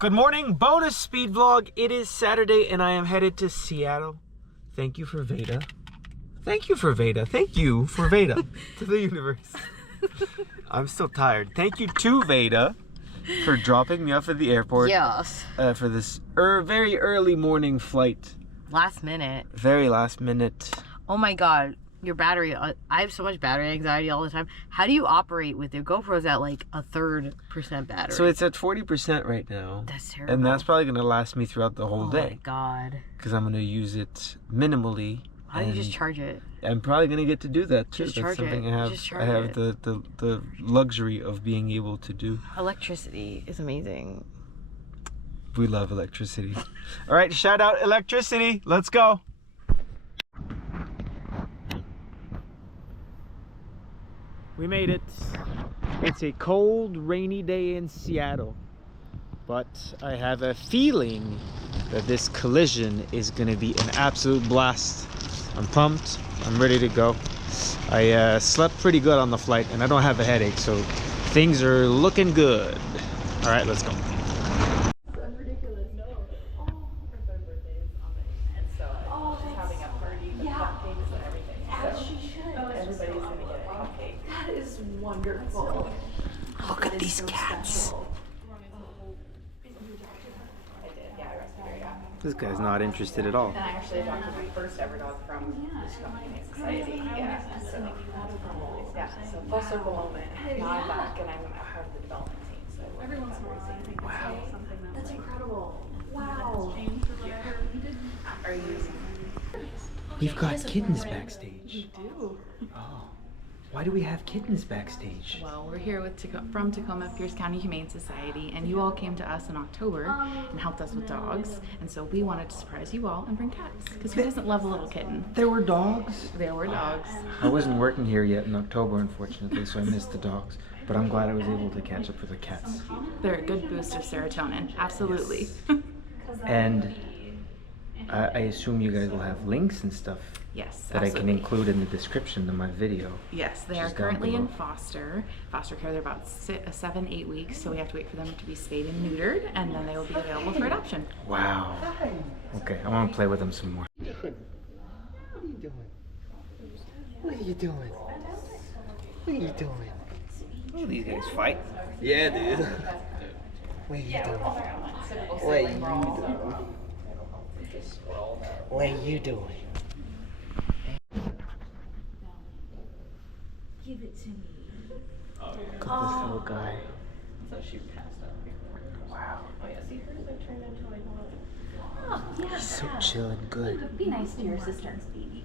Good morning, bonus speed vlog. It is Saturday and I am headed to Seattle. Thank you for Veda. Thank you for Veda. Thank you for Veda to the universe. I'm still tired. Thank you to Veda for dropping me off at the airport. Yes. For this very early morning flight. Last minute. Very last minute. Oh my god, your battery. I have so much battery anxiety all the time. How do you operate with your GoPro's at like a 3% battery? So it's at 40% right now. That's terrible. And that's probably going to last me throughout the whole day. Oh my god. Because I'm going to use it minimally. How do you just charge it? I'm probably going to get to do that too. Just That's charge something it. I have. Just charge I have it. the luxury of being able to do. Electricity is amazing. We love electricity. All right, shout out electricity. Let's go. We made it. It's a cold, rainy day in Seattle, but I have a feeling that this collision is going to be an absolute blast. I'm pumped. I'm ready to go. I slept pretty good on the flight, and I don't have a headache, so things are looking good. All right, let's go. Wonderful. Look at these cats. This guy's not interested at all. And I actually adopted my first ever dog from this company, Society. Yeah. So full circle moment. Now I'm back and I'm part of the development team. So every once in a while. Wow. That's incredible. Wow. Are you? We've got kittens backstage. We do. Oh. Why do we have kittens backstage? Well, we're here with from Tacoma Pierce County Humane Society, and you all came to us in October and helped us with dogs, and so we wanted to surprise you all and bring cats, because who doesn't love a little kitten? There were dogs? There were dogs. I wasn't working here yet in October, unfortunately, so I missed the dogs. But I'm glad I was able to catch up with the cats. They're a good boost of serotonin, absolutely. Yes. And I assume you guys will have links and stuff. Yes, that absolutely. I can include in the description of my video. Yes, they are currently in foster care. They're about 7-8 weeks, so we have to wait for them to be spayed and neutered, and then they will be available for adoption. Wow. Okay, I want to play with them some more. What are you doing? What are you doing? What are you doing? Oh, these guys fight. Yeah, dude. What are you doing? What are you doing? What are you doing? Give it to me. Look at this little guy. So she passed out before. Wow. Oh yeah, see hers like turned into like a little. Oh yeah. He's so chill and good. Be nice to your sister's baby.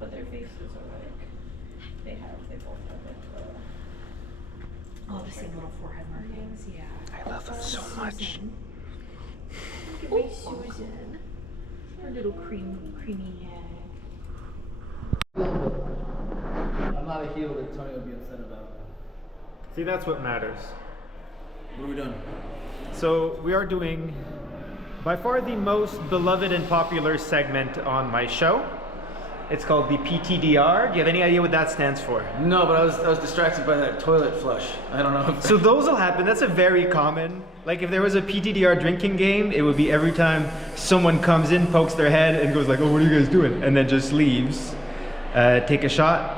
But their faces are like they both have like oh the same little forehead markings. Yeah. I love him so much. Look at me, Susan. Her little creamy head. I'm not a heel that Tony would be upset about. See, that's what matters. What are we doing? So we are doing by far the most beloved and popular segment on my show. It's called the PTDR. Do you have any idea what that stands for? No, but I was distracted by that toilet flush. I don't know. So those will happen. That's a very common. Like if there was a PTDR drinking game, it would be every time someone comes in, pokes their head, and goes like, "Oh, what are you guys doing?" and then just leaves. Take a shot.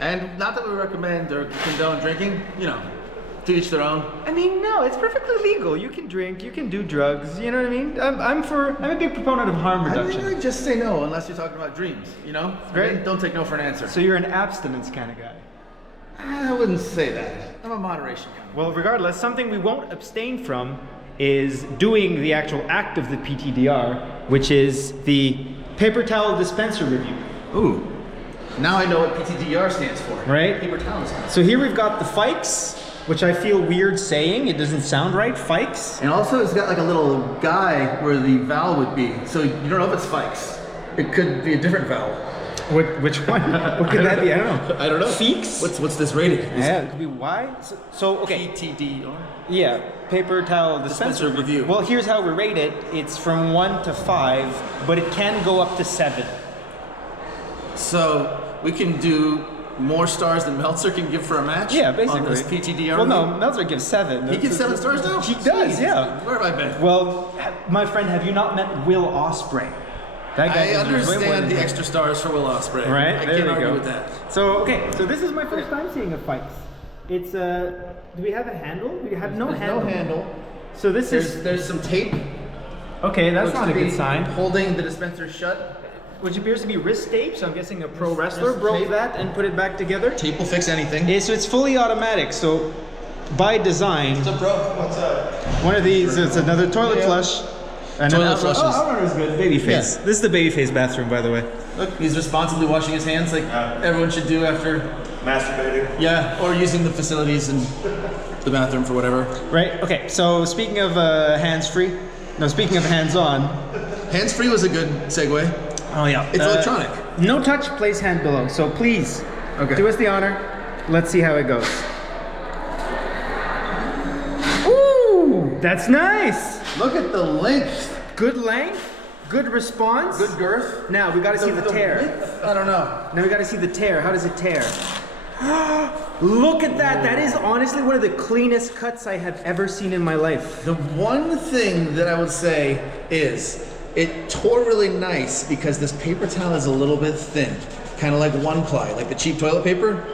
And not that we recommend or condone drinking, you know, to each their own. I mean, no, it's perfectly legal. You can drink, you can do drugs. You know what I mean? I'm a big proponent of harm reduction. I really just say no unless you're talking about dreams, you know? Right. I mean, don't take no for an answer. So you're an abstinence kind of guy. I wouldn't say that. I'm a moderation kind of guy. Well, regardless, something we won't abstain from is doing the actual act of the PTDR, which is the paper towel dispenser review. Ooh. Now I know what PTDR stands for. Right? Paper towels. So here we've got the fikes, which I feel weird saying. It doesn't sound right, fikes. And also it's got like a little guy where the vowel would be. So you don't know if it's fikes. It could be a different vowel. Which one? What could that be? I don't know. I don't know. Feeks? What's this rated? Yeah, it could be Y. So okay. PTDR. Yeah, paper towel dispenser review. Well, here's how we rate it. It's from 1 to 5, but it can go up to 7. So we can do more stars than Meltzer can give for a match? Yeah, basically. On this PTDR? Well, no, Meltzer gives 7. He gives 7 stars now? He does, yeah. Where have I been? Well, my friend, have you not met Will Ospreay? That guy I deserves way more understand than the him. extra stars for Will Ospreay. Right? I There can't we argue go. with that. So, okay, so this is my first time seeing a fight. It's do we have a handle? We have no handle. No handle. So this is, There's some tape. okay, that's Looks not to a good be sign. Holding the dispenser shut. Which appears to be wrist tape, so I'm guessing a pro wrestler wrist broke tape. that and put it back together. Tape will fix anything. Yeah, so it's fully automatic, so by design, What's up, bro? What's up? one of these, it's another toilet Yeah. flush. And Toilet another, flushes. Oh, Outrunner is good. Babyface. Yeah. This is the babyface bathroom, by the way. Look, he's responsibly washing his hands like everyone should do after Masturbating. Yeah, or using the facilities in the bathroom for whatever. Right, okay, so speaking of hands-free, no, speaking of hands-on. Hands-free was a good segue. Oh yeah. It's electronic. No touch, place hand below. So please, do us the honor. Let's see how it goes. Ooh, that's nice. Look at the length. Good length, good response. Good girth. Now we gotta see the tear. Width? I don't know. Now we gotta see the tear. How does it tear? Look at that. That is honestly one of the cleanest cuts I have ever seen in my life. The one thing that I would say is it tore really nice because this paper towel is a little bit thin, kind of like one ply, like the cheap toilet paper.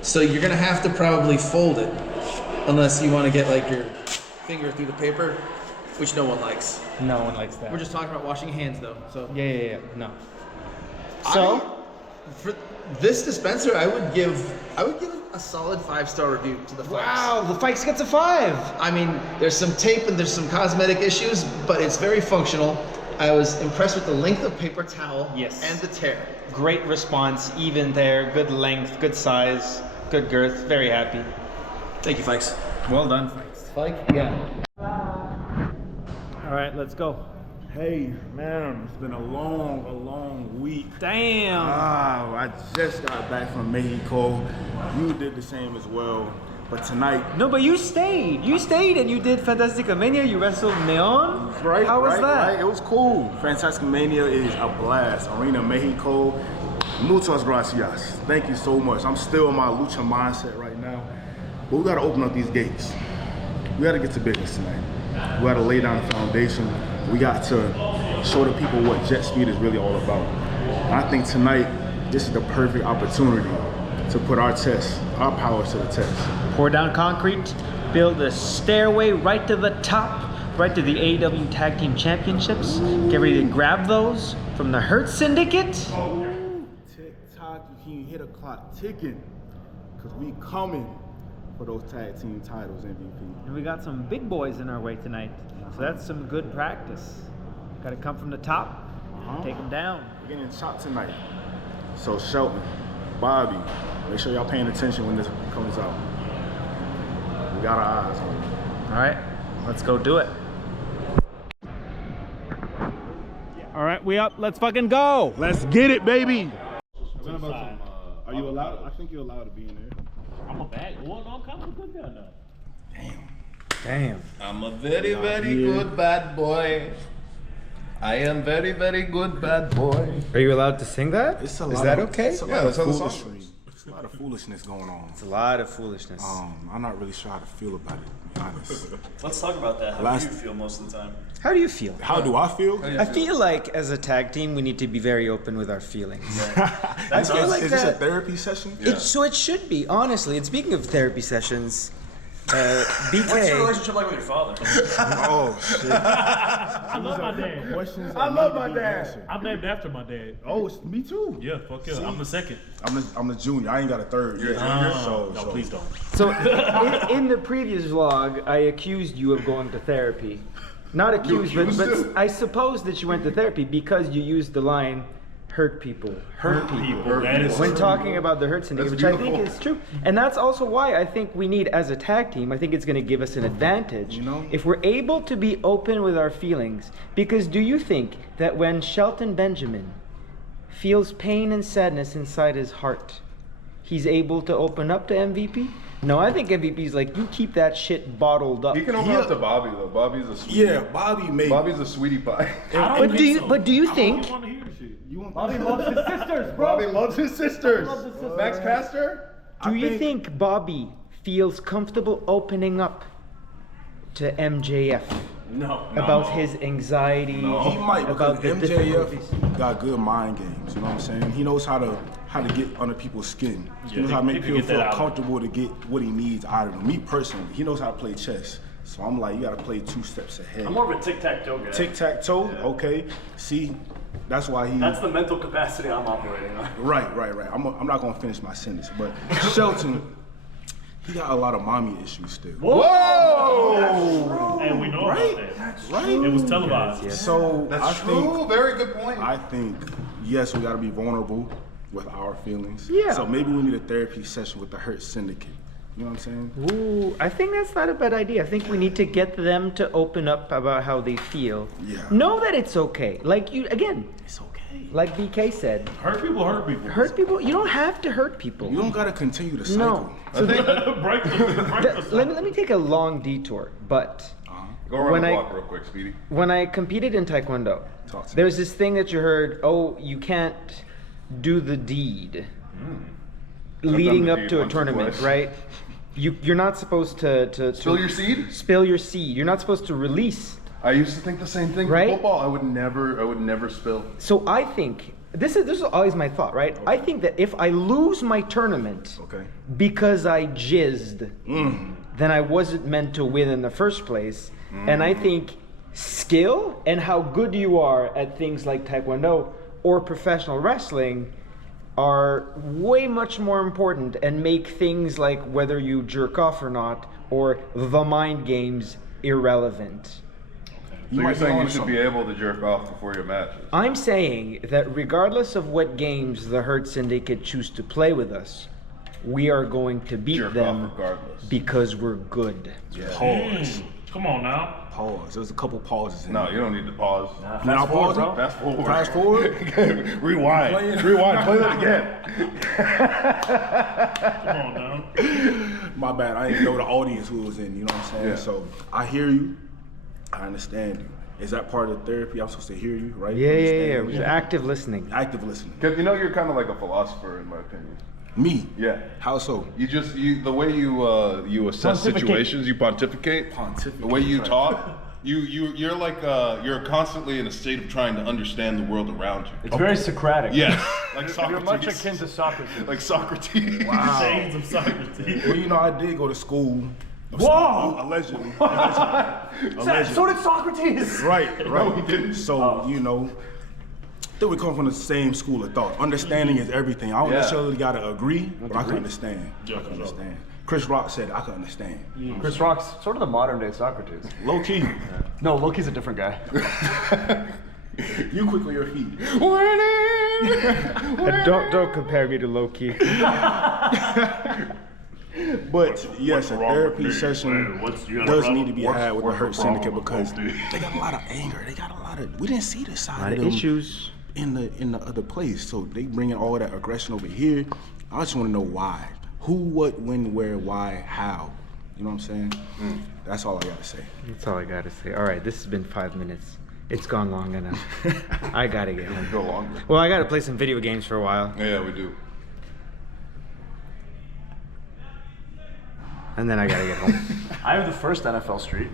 So you're gonna have to probably fold it unless you want to get like your finger through the paper, which no one likes. No one likes that. We're just talking about washing hands though. So Yeah. No. So for this dispenser, I would give a solid 5-star review to the Fikes. wow, the Fikes gets a 5. I mean, there's some tape and there's some cosmetic issues, but it's very functional. I was impressed with the length of paper towel and the tear. Great response, even there, good length, good size, good girth. Very happy. Thank you, Fikes. Well done, Fikes. Fike? Yeah. All right, let's go. Hey, man, it's been a long week. Damn. I just got back from Mexico. You did the same as well. But tonight, No, but you stayed. You stayed and you did Fantastica Mania. You wrestled Neon. right? How was right, that? Right? It was cool. Fantastic Mania is a blast. Arena Mexico. Muchas gracias. Thank you so much. I'm still in my lucha mindset right now. But we gotta open up these gates. We gotta get to business tonight. We gotta lay down the foundation. We got to show the people what JETSPEED is really all about. And I think tonight, this is the perfect opportunity to put our powers to the test. Pour down concrete, build a stairway right to the top, right to the AEW Tag Team Championships. Get ready to grab those from the Hurt Syndicate. Tick tock, you can hear the clock ticking. Cause we coming for those tag team titles, MVP. And we got some big boys in our way tonight. So that's some good practice. Got to come from the top, take them down. We're getting chopped tonight. So Shelton, Bobby, make sure y'all paying attention when this comes out. We got our eyes on it. All right, let's go do it. All right, we up. Let's fucking go. Let's get it, baby. Are you allowed? I think you're allowed to be in there. I'm a bad one. I'm kind of a good guy now. Damn. I'm a very good bad boy. I am very good bad boy. Are you allowed to sing that? It's a Is lot that of, okay? It's a Yeah, lot that's how of the song foolishness. It's a lot of foolishness going on. It's a lot of foolishness. I'm not really sure how to feel about it, to be honest. Let's talk about that. How Last- do you feel most of the time? How do you feel? How do I feel? I feel like as a tag team, we need to be very open with our feelings. Is feel like this a that- therapy session? So it should be, honestly. And speaking of therapy sessions, What's your BK. relationship like with your father? Oh shit! I love my dad. Questions. I love my dad. I'm named after my dad. Oh, me too. Yeah, fuck yeah. I'm the second. I'm the junior. I ain't got a third. You're No, please don't. So in the previous vlog, I accused you of going to therapy. Not accused, but I suppose that you went to therapy because you used the line, hurt people. That is When true. talking about the Hurt Syndicate, which I think is true. And that's also why I think we need, as a tag team, I think it's going to give us an advantage. You know? If we're able to be open with our feelings. Because do you think that when Shelton Benjamin feels pain and sadness inside his heart, he's able to open up to MVP? No, I think MVP's like, you keep that shit bottled up. He can open up to Bobby though. Bobby's a sweetie. Yeah, Bobby made. Bobby's a sweetie pie. I don't But think do you so. but do you I think don't want to hear the shit. You doing Bobby things. loves his sisters, bro. Bobby loves his sisters. Loves his sisters. Max Caster? Do you think Bobby feels comfortable opening up to MJF No. about his anxiety? He might, because about the difficulties? MJF got good mind games. You know what I'm saying? He knows how to get under people's skin. He knows how to he make can people get that feel out. comfortable to get what he needs out of them. Me personally, he knows how to play chess. So I'm like, you got to play 2 steps ahead. I'm more of a tic-tac-toe guy. Tic-tac-toe. Okay. See, that's why he. That's the mental capacity I'm operating on. Right. I'm not gonna finish my sentence, but Shelton, he got a lot of mommy issues still. Whoa! And we know Right? about that. Right. It was televised. So That's I true. think, Very good point. I think, yes, we gotta be vulnerable with our feelings. Yeah. So maybe we need a therapy session with the Hurt Syndicate. You know what I'm saying? Ooh, I think that's not a bad idea. I think we need to get them to open up about how they feel. Yeah. Know that it's okay. Like you, again, It's okay. like BK said, Hurt people hurt people. hurt people. You don't have to hurt people. You don't gotta continue the cycle. No. So break the let me take a long detour. But Go around when the I- block real quick, Speedy. when I competed in Taekwondo, Talk to me. there's this thing that you heard. Oh, you can't do the deed leading the up deed to a once or tournament, twice. right? You're not supposed to Spill your seed? Spill your seed. You're not supposed to release. I used to think the same thing Right? for football. I would never spill. So I think this is always my thought, right? I think that if I lose my tournament Okay. because I jizzed, then I wasn't meant to win in the first place. And I think skill and how good you are at things like Taekwondo or professional wrestling are way much more important and make things like whether you jerk off or not or the mind games irrelevant. So you're saying you should be able to jerk off before your matches? I'm saying that regardless of what games the Hurt Syndicate choose to play with us, we are going to beat Jerk them off regardless. because we're good. Pause. Come on now. Pause. There's a couple pauses in No, there. you don't need to pause. You're not forward, pausing? bro. Fast forward. Fast forward? Rewind. Playing. Rewind. Play that again. Come on now. My bad. I didn't know the audience who was in. You know what I'm saying? Yeah. So I hear you. I understand you. Is that part of therapy? I'm supposed to hear you, right? Yeah. Understand It was you. active listening. Active listening. 'Cause you know you're kind of like a philosopher in my opinion. Me? Yeah. How so? The way you assess situations, you pontificate. The way you talk, you're like you're constantly in a state of trying to understand the world around you. It's very Socratic. Yes, like Socrates. You're much akin to Socrates. like Socrates. Wow. Sayings of Socrates. Well, you know, I did go to school. Whoa! Allegedly. So did Socrates. Right. No, he didn't. So, you know, I think we come from the same school of thought. Understanding is everything. I don't Yeah. necessarily gotta agree, but I can understand. Yeah, I can for sure. understand. Chris Rock said I can understand. Chris Rock's sort of the modern day Socrates. Low key. No, Loki's a different guy. You quick on your feet. Don't compare me to Loki. But yes, a wrong therapy with me? session What's- you got a does problem? need to be had with the What's Hurt the problem Syndicate with because Loki? they got a lot of anger. They got a lot of. We didn't see this A side lot of of them issues. in the other place. So they bringing all that aggression over here. I just want to know why. Who, what, when, where, why, how. You know what I'm saying? That's all I gotta say. That's all I gotta say. All right, this has been 5 minutes. It's gone long enough. I gotta get home. Go longer. Well, I gotta play some video games for a while, Yeah, we do. and then I gotta get home. I have the first NFL Street.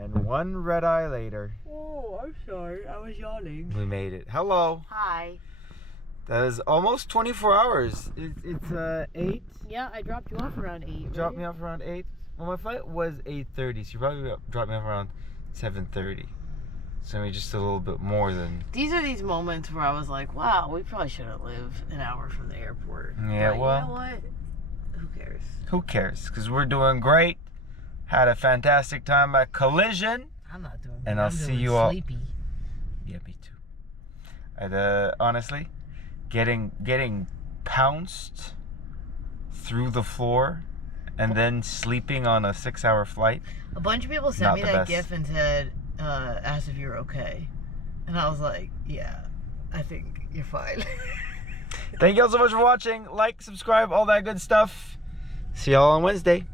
And one red eye later, Oh, I'm sorry. I was yawning. we made it. Hello. Hi. That is almost 24 hours. It's 8. Yeah, I dropped you off around 8. Dropped me off around 8. Well, my flight was 8:30, so you probably dropped me off around 7:30. So maybe just a little bit more than. These are these moments where I was like, wow, we probably shouldn't live an hour from the airport. Yeah, But well. you know what? Who cares? Who cares? Because we're doing great. Had a fantastic time at Collision. I'm not doing And I'm I'll see doing you all- sleepy. Yeah, me too. And honestly, getting pounced through the floor and then sleeping on a 6-hour flight. A bunch of people sent Not me the that best. gif and said, asked if you're okay. And I was like, yeah, I think you're fine. Thank you all so much for watching. Like, subscribe, all that good stuff. See y'all on Wednesday.